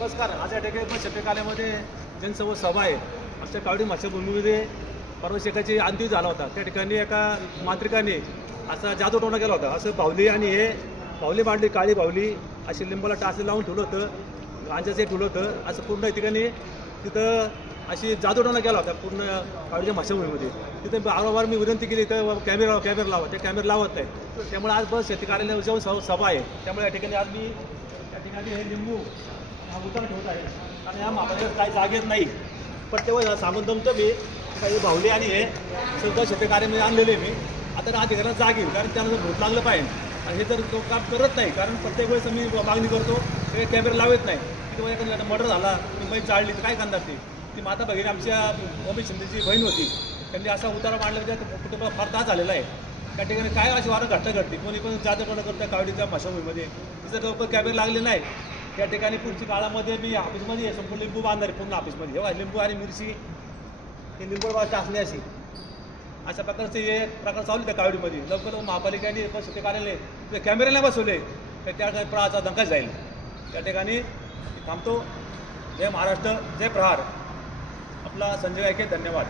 नमस्कार. आज या ठिकाणी शतकालयामध्ये जनसंवाद सभा आहे. आमच्या कावडी मत्स्यभूमीमध्ये पर्वशेकाची अंतिम झाला होता. त्या ठिकाणी एका मांत्रिकाने असा जादूटोणा केला होता. असं बाहुली आणि हे बाहुली मांडली, काळी बाहुली अशी लिंबाला टाचले लावून ठेवलं होतं, गांजाचे ठेवलं होतं. असं पूर्ण ठिकाणी तिथं अशी जादूटोणा केला होता पूर्ण कावडीच्या मत्स्यभूमीमध्ये. तिथे वारंवार मी विनंती केली तर कॅमेरा लावा, ते कॅमेरा लावत नाही. त्यामुळे आज बस शेतकऱ्याला जाऊन सभा आहे. त्यामुळे या ठिकाणी आज मी या ठिकाणी हे लिंबू हा उतार ठेवत आहे. आणि या मापाला काही जागेत नाही, पण तेव्हा सांगून जमतो मी काही बाहुली आणि हे सगळं शेतकऱ्यामध्ये आणलेले मी. आता ना अधिकाऱ्यांना जाग येईल, कारण त्यांना भूत लागलं पाहिजे. आणि हे जर तो काम करत नाही, कारण प्रत्येक वेळेस मी मागणी करतो ते कॅमेरा लावत नाही. किंवा एखादा मर्डर झाला, मुंबईत जाळली तर काय करणार ती माता भगिनी आमच्या ओमी शिंदेची बहीण होती. त्यांनी असा उतारा मांडला की त्या कुटुंबाला फार त्रास झालेला आहे. त्या ठिकाणी काय अशी वारं घटना घडते, कोणी पण जादूटोणा करतं कावडीच्या मत्स्यभूमीमध्ये. तिचं लवकर कॅमेरा लागले नाही. त्या ठिकाणी पुढच्या काळामध्ये मी ऑफिसमध्ये संपूर्ण लिंबू बांधणार आहे पूर्ण ऑफिसमध्ये. जेव्हा लिंबू आणि मिरची हे लिंबू टाचणे अशा प्रकारचे हे प्रकार चालू त्या कावडीमध्ये. लवकर महापालिकेने शेती कार्यालय कॅमेऱ्याला बसवले तर त्या प्रहारचा धंका जाईल. त्या ठिकाणी थांबतो. जय महाराष्ट्र, जय प्रहार. आपला संजय गायके, धन्यवाद.